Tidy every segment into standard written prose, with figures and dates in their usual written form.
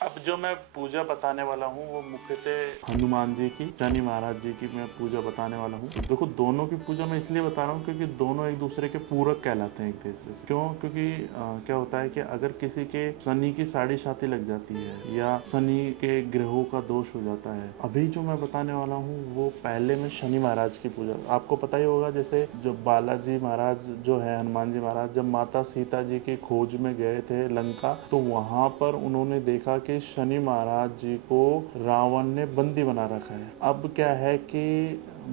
अब जो मैं पूजा बताने वाला हूँ वो मुख्यतः हनुमान जी की, शनि महाराज जी की मैं पूजा बताने वाला हूँ। देखो, दोनों की पूजा मैं इसलिए बता रहा हूँ क्योंकि दोनों एक दूसरे के पूरक कहलाते हैं एक दूसरे से। क्यों? क्योंकि क्या होता है कि अगर किसी के शनि की साढ़े साती लग जाती है या शनि के ग्रहों का दोष हो जाता है, अभी जो मैं बताने वाला हूँ वो पहले मैं शनि महाराज की पूजा। आपको पता ही होगा, जैसे जो बालाजी महाराज जो है, हनुमान जी महाराज जब माता सीता जी की खोज में गए थे लंका, तो वहां पर उन्होंने देखा कि शनि महाराज जी को रावण ने बंदी बना रखा है। अब क्या है कि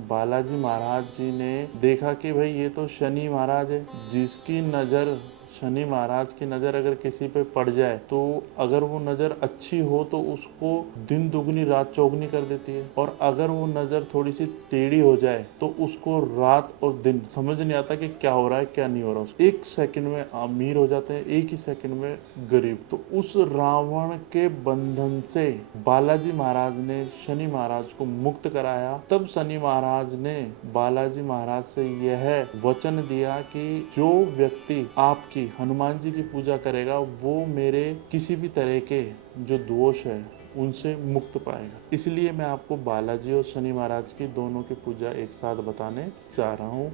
बालाजी महाराज जी ने देखा कि भाई ये तो शनि महाराज है, जिसकी नज़र, शनि महाराज की नज़र अगर किसी पे पड़ जाए तो अगर वो नज़र अच्छी हो तो उसको दिन दुगनी रात चौगनी कर देती है, और अगर वो नज़र थोड़ी सी टेढ़ी हो जाए तो उसको रात और दिन समझ नहीं आता कि क्या हो रहा है क्या नहीं हो रहा। एक सेकंड में अमीर हो जाते हैं, एक ही सेकंड में गरीब। तो उस रावण के बंधन से बालाजी महाराज ने शनि महाराज को मुक्त कराया। तब शनि महाराज ने बालाजी महाराज से यह वचन दिया कि जो व्यक्ति आपकी हनुमान जी की पूजा करेगा वो मेरे किसी भी तरह के जो दोष है उनसे मुक्त पाएगा। इसलिए मैं आपको बालाजी और शनि महाराज की दोनों की पूजा एक साथ बताने जा रहा हूँ।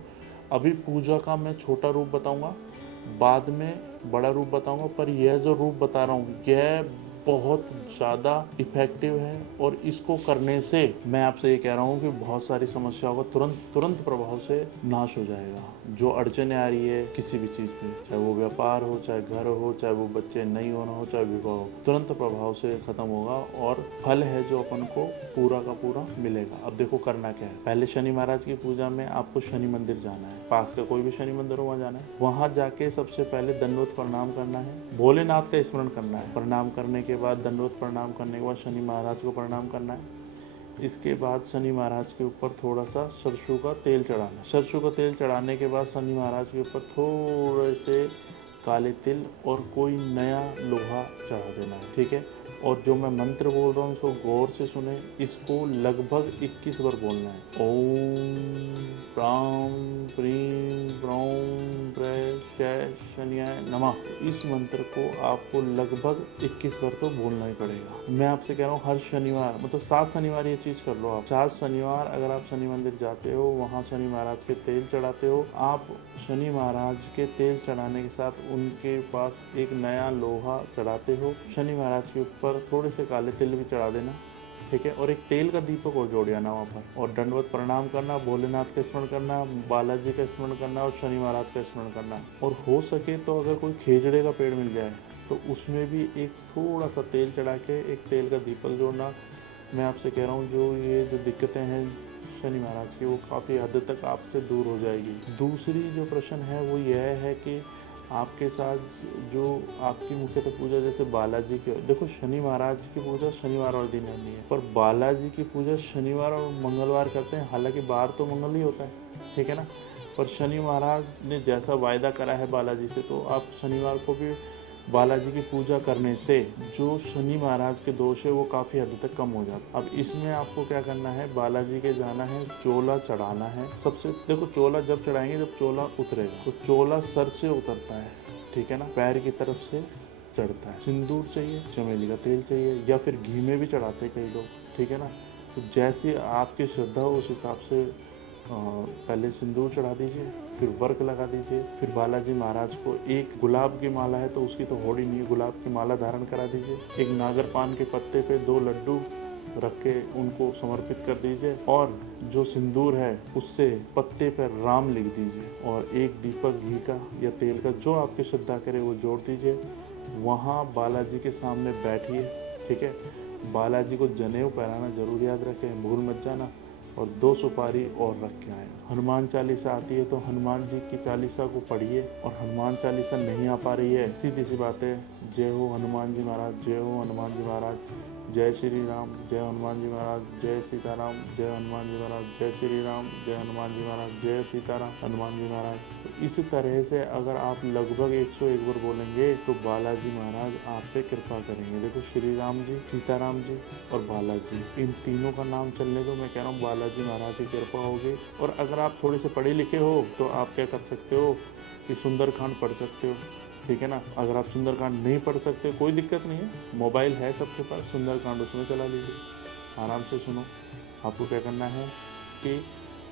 अभी पूजा का मैं छोटा रूप बताऊंगा, बाद में बड़ा रूप बताऊंगा, पर यह जो रूप बता रहा हूँ यह बहुत ज़्यादा इफेक्टिव है, और इसको करने से मैं आपसे ये कह रहा हूँ कि बहुत सारी समस्याओं का तुरंत तुरंत प्रभाव से नाश हो जाएगा। जो अड़चने आ रही है किसी भी चीज़ पे, चाहे वो व्यापार हो, चाहे घर हो, चाहे वो बच्चे नहीं होना हो, चाहे विवाह हो, तुरंत प्रभाव से खत्म होगा और फल है जो अपन को पूरा का पूरा मिलेगा। अब देखो करना क्या है। पहले शनि महाराज की पूजा में आपको शनि मंदिर जाना है, पास का कोई भी शनि मंदिर हो वहाँ जाना है। वहाँ जाके सबसे पहले दंडवत प्रणाम करना है, भोलेनाथ का स्मरण करना है। प्रणाम करने के बाद, दंडवत प्रणाम करने के बाद शनि महाराज को प्रणाम करना है। इसके बाद शनि महाराज के ऊपर थोड़ा सा सरसों का तेल चढ़ाना। सरसों का तेल चढ़ाने के बाद शनि महाराज के ऊपर थोड़े से काले तिल और कोई नया लोहा चढ़ा देना है, ठीक है। और जो मैं मंत्र बोल रहा हूँ इसको गौर से सुने, इसको लगभग 21 बार बोलना है। ओम प्राम प्रीम प्रौम प्रय शनियाय नमः। इस मंत्र को आपको लगभग 21 बार तो बोलना ही पड़ेगा। मैं आपसे कह रहा हूँ हर शनिवार, मतलब 7 शनिवार ये चीज़ कर लो आप। 7 शनिवार अगर आप शनि मंदिर जाते हो, वहाँ शनि महाराज के तेल चढ़ाते हो, आप शनि महाराज के तेल चढ़ाने के साथ उनके पास एक नया लोहा चढ़ाते हो। शनि महाराज के ऊपर थोड़े से काले तिल भी चढ़ा देना, ठीक है। और एक तेल का दीपक और जोड़ आना वहाँ पर, और दंडवत प्रणाम करना, भोलेनाथ का स्मरण करना, बालाजी का स्मरण करना और शनि महाराज का स्मरण करना। और हो सके तो अगर कोई खेजड़े का पेड़ मिल जाए तो उसमें भी एक थोड़ा सा तेल चढ़ा के एक तेल का दीपक जोड़ना। मैं आपसे कह रहा हूँ जो ये जो दिक्कतें हैं शनि महाराज की, वो काफ़ी हद तक आपसे दूर हो जाएगी। दूसरी जो प्रश्न है वो यह है कि आपके साथ जो आपकी मुख्यतः पूजा जैसे बालाजी की, देखो शनि महाराज की पूजा शनिवार और दिन होनी है, पर बालाजी की पूजा शनिवार और मंगलवार करते हैं। हालांकि बार तो मंगल ही होता है, ठीक है ना। पर शनि महाराज ने जैसा वायदा करा है बालाजी से, तो आप शनिवार को भी बालाजी की पूजा करने से जो शनि महाराज के दोष है वो काफ़ी हद तक कम हो जाता है। अब इसमें आपको क्या करना है, बालाजी के जाना है, चोला चढ़ाना है। सबसे देखो, चोला जब चढ़ाएंगे जब चोला उतरेगा, तो चोला सर से उतरता है, ठीक है ना, पैर की तरफ से चढ़ता है। सिंदूर चाहिए, चमेली का तेल चाहिए, या फिर घी में भी चढ़ाते हैं कई लोग, ठीक है ना। तो जैसे आपकी श्रद्धा हो उस हिसाब से पहले सिंदूर चढ़ा दीजिए, फिर वर्क लगा दीजिए, फिर बालाजी महाराज को एक गुलाब की माला है तो उसकी तो होड़ी नहीं है, गुलाब की माला धारण करा दीजिए। एक नागर पान के पत्ते पे 2 लड्डू रख के उनको समर्पित कर दीजिए, और जो सिंदूर है उससे पत्ते पर राम लिख दीजिए, और एक दीपक घी का या तेल का जो आपकी श्रद्धा करे वो जोड़ दीजिए। वहाँ बालाजी के सामने बैठिए, ठीक है। बालाजी को जनेऊ पहनाना जरूर याद रखें, भूल मत जाना। और 2 सुपारी और रख के आए। हनुमान चालीसा आती है तो हनुमान जी की चालीसा को पढ़िए, और हनुमान चालीसा नहीं आ पा रही है, सीधी सी बात है, जय हो हनुमान जी महाराज, जय हो हनुमान जी महाराज, जय श्री राम, जय हनुमान जी महाराज, जय सीताराम, जय हनुमान जी महाराज, जय श्री राम, जय हनुमान जी महाराज, जय सीताराम, हनुमान जी महाराज। तो इस तरह से अगर आप लगभग 101 बार बोलेंगे तो बालाजी महाराज आप पे कृपा करेंगे। देखो, श्री राम जी, सीताराम जी और बालाजी, इन तीनों का नाम चलने दो, मैं कह रहा हूँ बालाजी महाराज की कृपा होगी। और अगर आप थोड़े से पढ़े लिखे हो तो आप क्या कर सकते हो कि सुंदरकांड पढ़ सकते हो, ठीक है ना। अगर आप सुंदरकांड नहीं पढ़ सकते कोई दिक्कत नहीं है, मोबाइल है सबके पास, सुंदरकांड उसमें चला लीजिए, आराम से सुनो। आपको क्या करना है कि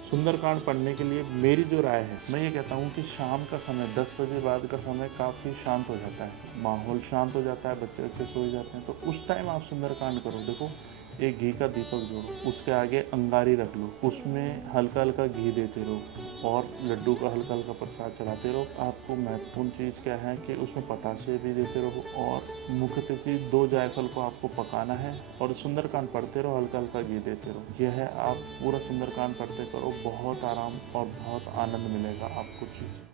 सुंदरकांड पढ़ने के लिए मेरी जो राय है, मैं ये कहता हूँ कि शाम का समय 10 बजे बाद का समय काफ़ी शांत हो जाता है, माहौल शांत हो जाता है, बच्चे बच्चे सो जाते हैं, तो उस टाइम आप सुंदरकांड करो। देखो, एक घी का दीपक जोड़ो, उसके आगे अंगारी रख लो, उसमें हल्का हल्का घी देते रहो और लड्डू का हल्का हल्का प्रसाद चढ़ाते रहो। आपको महत्वपूर्ण चीज़ क्या है कि उसमें पतासे भी देते रहो और मुख्य चीज़ 2 जायफल को आपको पकाना है और सुंदरकांड पढ़ते रहो, हल्का हल्का घी देते रहो। यह है, आप पूरा सुंदरकांड पढ़ते करो, बहुत आराम और बहुत आनंद मिलेगा आपको चीज़।